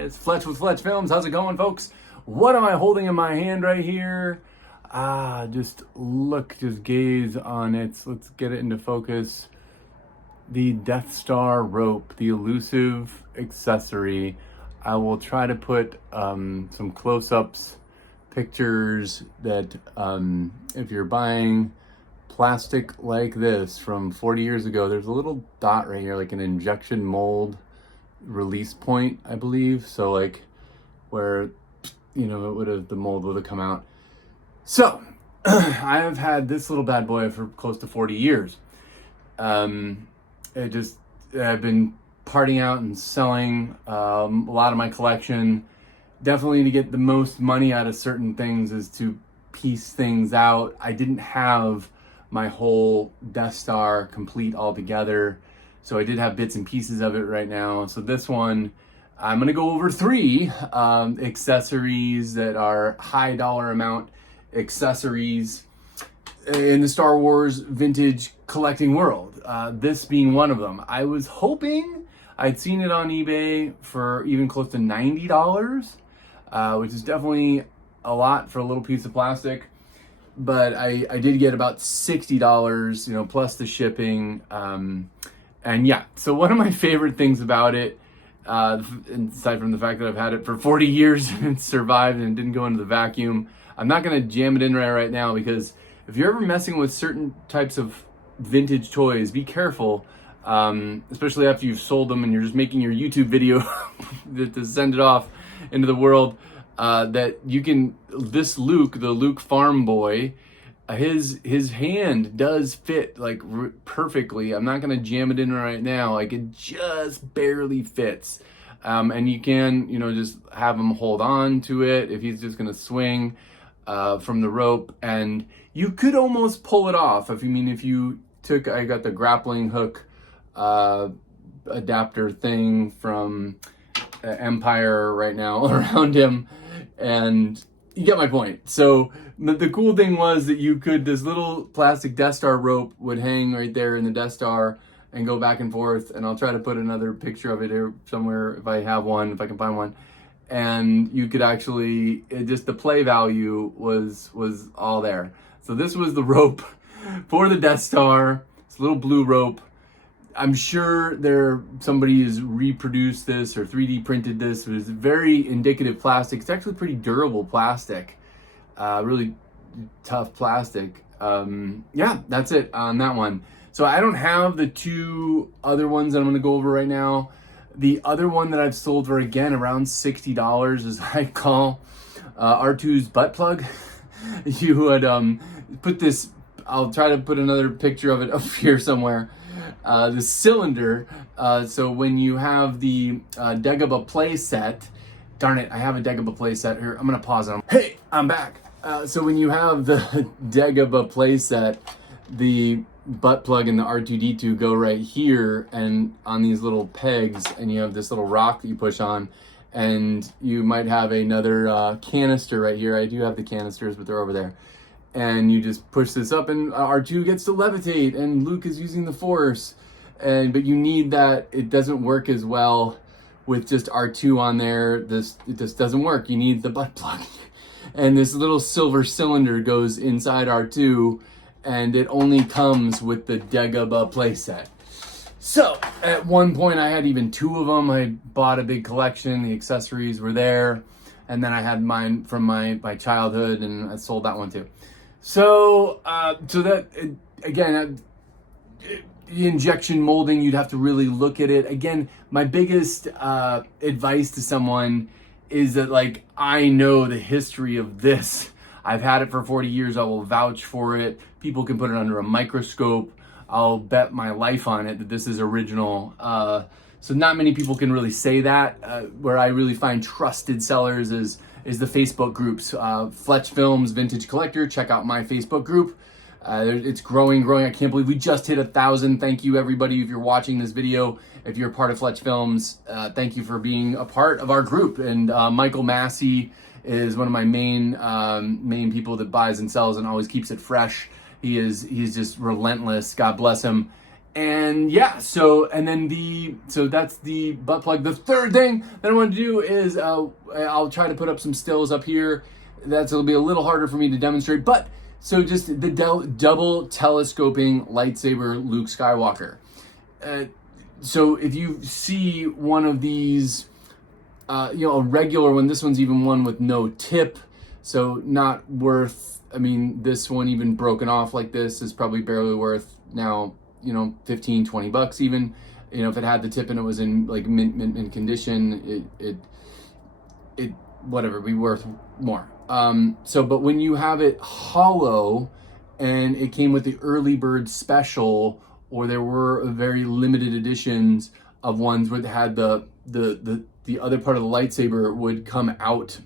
It's Fletch with Fletch Films. How's it going, folks? What am I holding in my hand right here? Just gaze on it. Let's get it into focus. The Death Star rope, the elusive accessory. I will try to put some close-ups, pictures that if you're buying plastic like this from 40 years ago, there's a little dot right here, like an injection mold release point, I believe. So like where, you know, the mold would have come out. So I have had this little bad boy for close to 40 years. I've been parting out and selling a lot of my collection. Definitely to get the most money out of certain things is to piece things out. I didn't have my whole Death Star complete altogether, so I did have bits and pieces of it right now. So this one, I'm gonna go over 3 accessories that are high dollar amount accessories in the Star Wars vintage collecting world. This being one of them. I was hoping, I'd seen it on eBay for even close to $90, which is definitely a lot for a little piece of plastic. But I did get about $60, you know, plus the shipping. And yeah, so one of my favorite things about it, aside from the fact that I've had it for 40 years and survived and didn't go into the vacuum, I'm not going to jam it in right now, because if you're ever messing with certain types of vintage toys, be careful, especially after you've sold them and you're just making your YouTube video to send it off into the world, that you can, this Luke, the Luke farm boy, his hand does fit like perfectly. I'm not going to jam it in right now. Like, it just barely fits. And you can, you know, just have him hold on to it if he's just going to swing from the rope, and you could almost pull it off. If you took, I got the grappling hook adapter thing from Empire right now around him, and you get my point. So the cool thing was that you could, this little plastic Death Star rope would hang right there in the Death Star and go back and forth. And I'll try to put another picture of it here somewhere if I have one, if I can find one. And you could actually, just the play value was all there. So this was the rope for the Death Star. It's a little blue rope. I'm sure somebody has reproduced this or 3D printed this. It was very indicative plastic. It's actually pretty durable plastic, really tough plastic. Yeah, that's it on that one. So I don't have the 2 other ones that I'm going to go over right now. The other one that I've sold for, again, around $60 is I call R2's butt plug. You would put this, I'll try to put another picture of it up here somewhere. The cylinder, so when you have the Dagobah play set, darn it, I have a Dagobah play set here. I'm gonna pause it. Hey, I'm back. So when you have the Dagobah play set, the butt plug and the R2-D2 go right here and on these little pegs, and you have this little rock that you push on, and you might have another canister right here. I do have the canisters, but they're over there. And you just push this up, and R2 gets to levitate, and Luke is using the Force. But you need that. It doesn't work as well with just R2 on there. It just doesn't work. You need the butt plug. And this little silver cylinder goes inside R2, and it only comes with the Dagobah playset. So at one point I had even 2 of them. I bought a big collection. The accessories were there. And then I had mine from my childhood, and I sold that one too. So, the injection molding, you'd have to really look at it. Again, my biggest advice to someone is that, like, I know the history of this. I've had it for 40 years. I will vouch for it. People can put it under a microscope. I'll bet my life on it that this is original. So not many people can really say that. Where I really find trusted sellers is the Facebook groups. Fletch Films Vintage Collector. Check out my Facebook group. It's growing. I can't believe we just hit 1,000. Thank you, everybody, if you're watching this video. If you're a part of Fletch Films, thank you for being a part of our group. And Michael Massey is one of my main people that buys and sells and always keeps it fresh. He's just relentless. God bless him. And yeah, so that's the butt plug. The third thing that I want to do is I'll try to put up some stills up here. It'll be a little harder for me to demonstrate, but so just the double telescoping lightsaber Luke Skywalker. So if you see one of these, a regular one, this one's even one with no tip, so not worth, I mean, this one even broken off like this is probably barely worth now, 15, 20 bucks even. If it had the tip and it was in like mint condition, it whatever, be worth more. But when you have it hollow and it came with the early bird special, or there were very limited editions of ones where it had the other part of the lightsaber would come out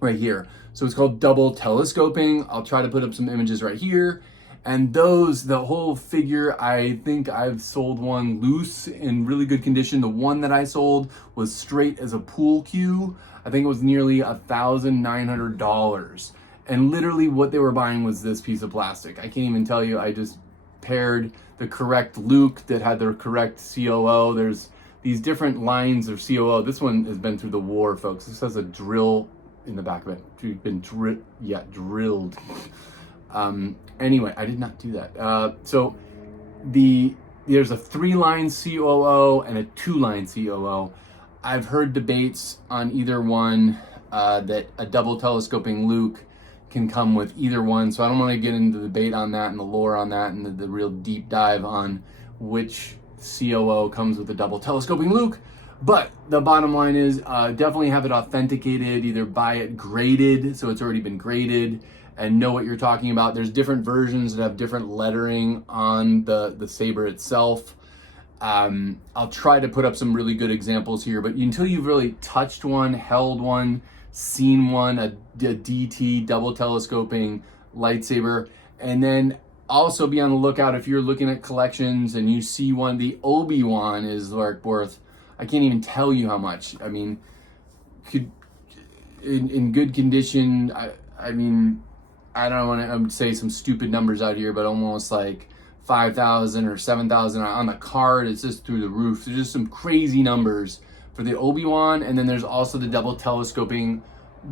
right here. So it's called double telescoping. I'll try to put up some images right here. And the whole figure, I think I've sold one loose in really good condition. The one that I sold was straight as a pool cue. I think it was nearly $1,900. And literally what they were buying was this piece of plastic. I can't even tell you, I just paired the correct Luke that had the correct COO. There's these different lines of COO. This one has been through the war, folks. This has a drill in the back of it. It's been drilled. Anyway, I did not do that. So there's a 3-line COO and a 2-line COO. I've heard debates on either one, that a double telescoping Luke can come with either one. So I don't want to get into the debate on that and the lore on that and the real deep dive on which COO comes with a double telescoping Luke. But the bottom line is definitely have it authenticated, either buy it graded, so it's already been graded, and know what you're talking about. There's different versions that have different lettering on the saber itself. I'll try to put up some really good examples here, but until you've really touched one, held one, seen one, a DT, double telescoping lightsaber, and then also be on the lookout if you're looking at collections and you see one, the Obi-Wan is like worth, I can't even tell you how much. I mean, in good condition, I mean, I don't want to say some stupid numbers out here, but almost like 5,000 or 7,000 on the card. It's just through the roof. There's just some crazy numbers for the Obi-Wan, and then there's also the double telescoping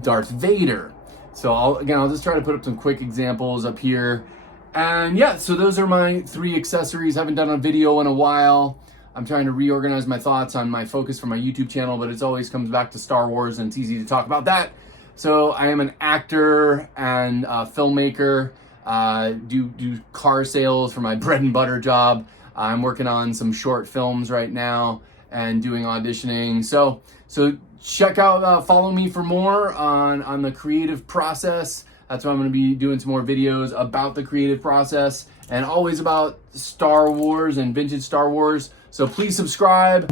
Darth Vader. So I'll just try to put up some quick examples up here. And yeah, so those are my 3 accessories. I haven't done a video in a while. I'm trying to reorganize my thoughts on my focus for my YouTube channel, but it always comes back to Star Wars, and it's easy to talk about that. So I am an actor and a filmmaker, do car sales for my bread and butter job. I'm working on some short films right now and doing auditioning. So check out, follow me for more on the creative process. That's why I'm going to be doing some more videos about the creative process and always about Star Wars and vintage Star Wars. So please subscribe.